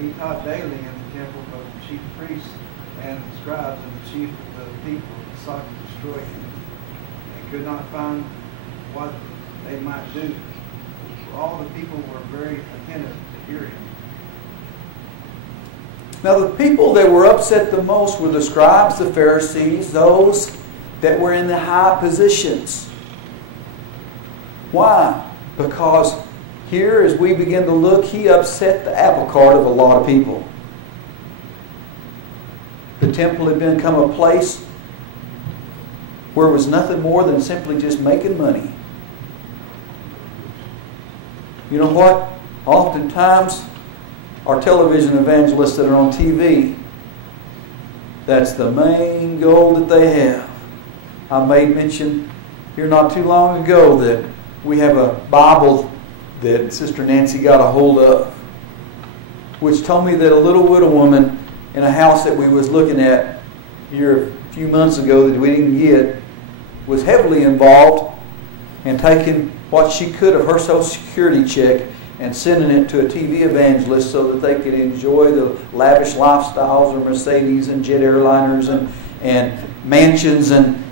he taught daily in the temple, but the chief priests and the scribes and the chief of the people sought to destroy him, and could not find what they might do. For all the people were very attentive to hear him. Now the people that were upset the most were the scribes, the Pharisees, those that were in the high positions. Why? Because here, as we begin to look, he upset the apple cart of a lot of people. The temple had become a place where it was nothing more than simply just making money. You know what? Oftentimes, our television evangelists that are on TV, that's the main goal that they have. I made mention here not too long ago that we have a Bible that Sister Nancy got a hold of, which told me that a little widow woman in a house that we was looking at here a few months ago that we didn't get was heavily involved in taking what she could of her Social Security check and sending it to a TV evangelist so that they could enjoy the lavish lifestyles of Mercedes and jet airliners and mansions. And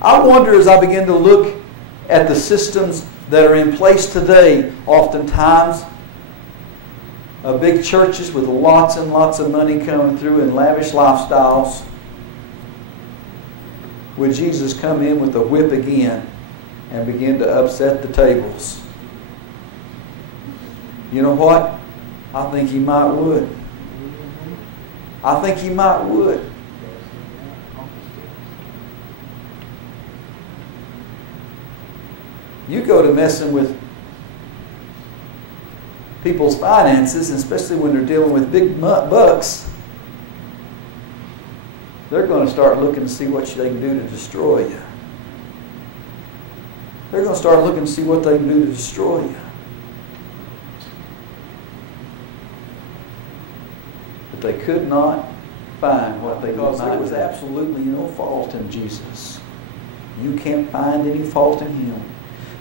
I wonder, as I begin to look at the systems that are in place today, oftentimes big churches with lots and lots of money coming through and lavish lifestyles, would Jesus come in with a whip again and begin to upset the tables? You know what? I think he might would. I think he might would. You go to messing with people's finances, especially when they're dealing with big bucks, they're going to start looking to see what they can do to destroy you. They're going to start looking to see what they can do to destroy you. But they could not find what they because there was absolutely no fault in Jesus. You can't find any fault in him.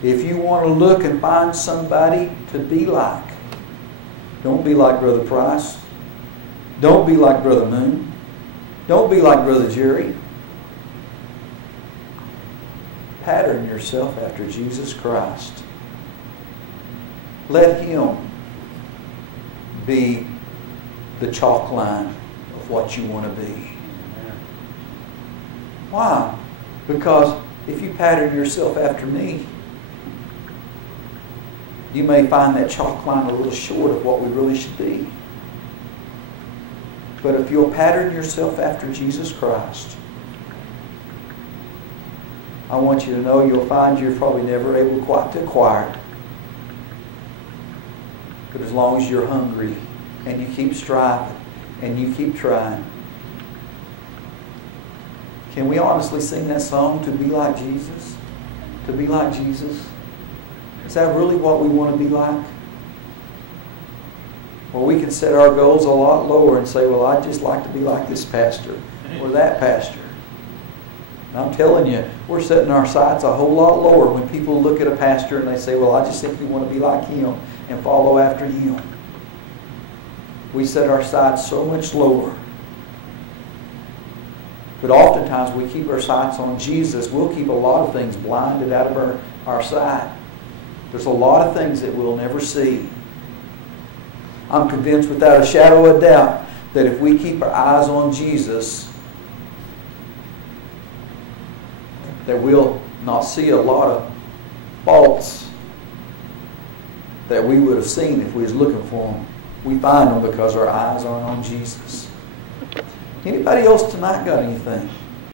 If you want to look and find somebody to be like, don't be like Brother Price. Don't be like Brother Moon. Don't be like Brother Jerry. Pattern yourself after Jesus Christ. Let him be the chalk line of what you want to be. Why? Because if you pattern yourself after me, you may find that chalk line a little short of what we really should be. But if you'll pattern yourself after Jesus Christ, I want you to know you'll find you're probably never able quite to acquire it. But as long as you're hungry and you keep striving and you keep trying. Can we honestly sing that song, To Be Like Jesus? To be like Jesus? Is that really what we want to be like? Well, we can set our goals a lot lower and say, well, I'd just like to be like this pastor or that pastor. And I'm telling you, we're setting our sights a whole lot lower when people look at a pastor and they say, well, I just simply want to be like him and follow after him. We set our sights so much lower. But oftentimes we keep our sights on Jesus. We'll keep a lot of things blinded out of our sight. There's a lot of things that we'll never see. I'm convinced without a shadow of doubt that if we keep our eyes on Jesus, that we'll not see a lot of faults that we would have seen if we was looking for them. We find them because our eyes aren't on Jesus. Anybody else tonight got anything?